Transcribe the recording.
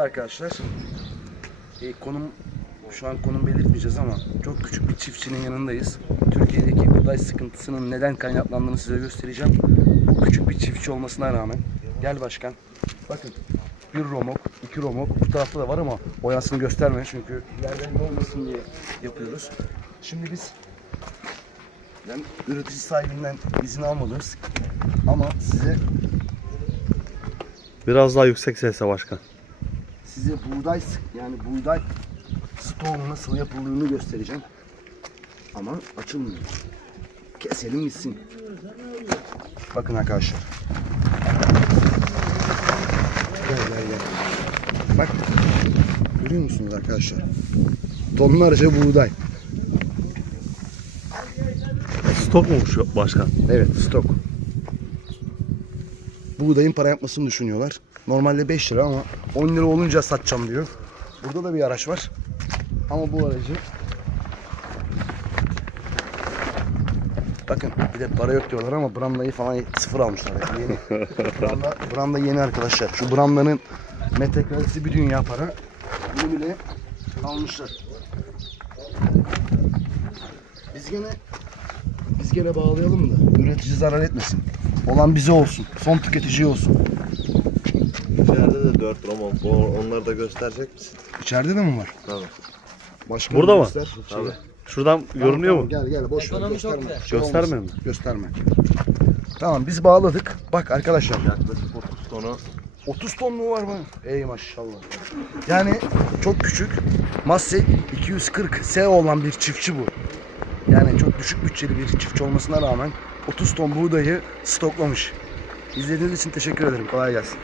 Arkadaşlar e, konum şu an konum belirtmeyeceğiz ama çok küçük bir çiftçinin yanındayız. Türkiye'deki buğday sıkıntısının neden kaynaklandığını size göstereceğim. Bu küçük bir çiftçi olmasına rağmen. Gel başkan. Bakın bir romok, iki romok. Bu tarafta da var ama boyasını gösterme çünkü ileride ne olmasın diye yapıyoruz. Şimdi biz ben üretici sahibinden izin almadınız ama size Biraz daha yüksek sesle başkan. Size buğday yani buğday stoğunun nasıl yapıldığını göstereceğim. Ama açılmıyor. Keselim gitsin. Bakın arkadaşlar. Gel gel gel. Bak. Görüyor musunuz arkadaşlar? Tonlarca buğday. Stok mu şu başkan? Evet stok. Buğdayın para yapmasını düşünüyorlar. Normalde 5 lira ama 10 lira olunca satacağım diyor. Burada da bir araç var. Ama bu aracı Bakın bir de para yok diyorlar ama brandayı falan sıfır almışlar. Yani yeni. branda, branda yeni arkadaşlar. Şu brandanın metrekaresi bir dünya para. Bunu bile almışlar. Biz gene biz gene bağlayalım da üretici zarar etmesin. Olan bize olsun. Son tüketiciye olsun. İçeride de 4 roman. Onları da gösterecek misin? İçeride de mi var? Tabii. Başka Burada mı? göster. Tabii. Şuradan görünüyor Tamam, mu? Gel gel boş ver. Gösterme. Şey Göstermiyor mu? Gösterme. Tamam biz bağladık. Bak arkadaşlar Yaklaşık 30 tonu 30 ton mu var mı? Ey maşallah. Yani çok küçük. Masse 240 S olan bir çiftçi bu. Yani çok düşük bütçeli bir çiftçi olmasına rağmen 30 ton buğdayı stoklamış. İzlediğiniz için teşekkür ederim. Kolay gelsin.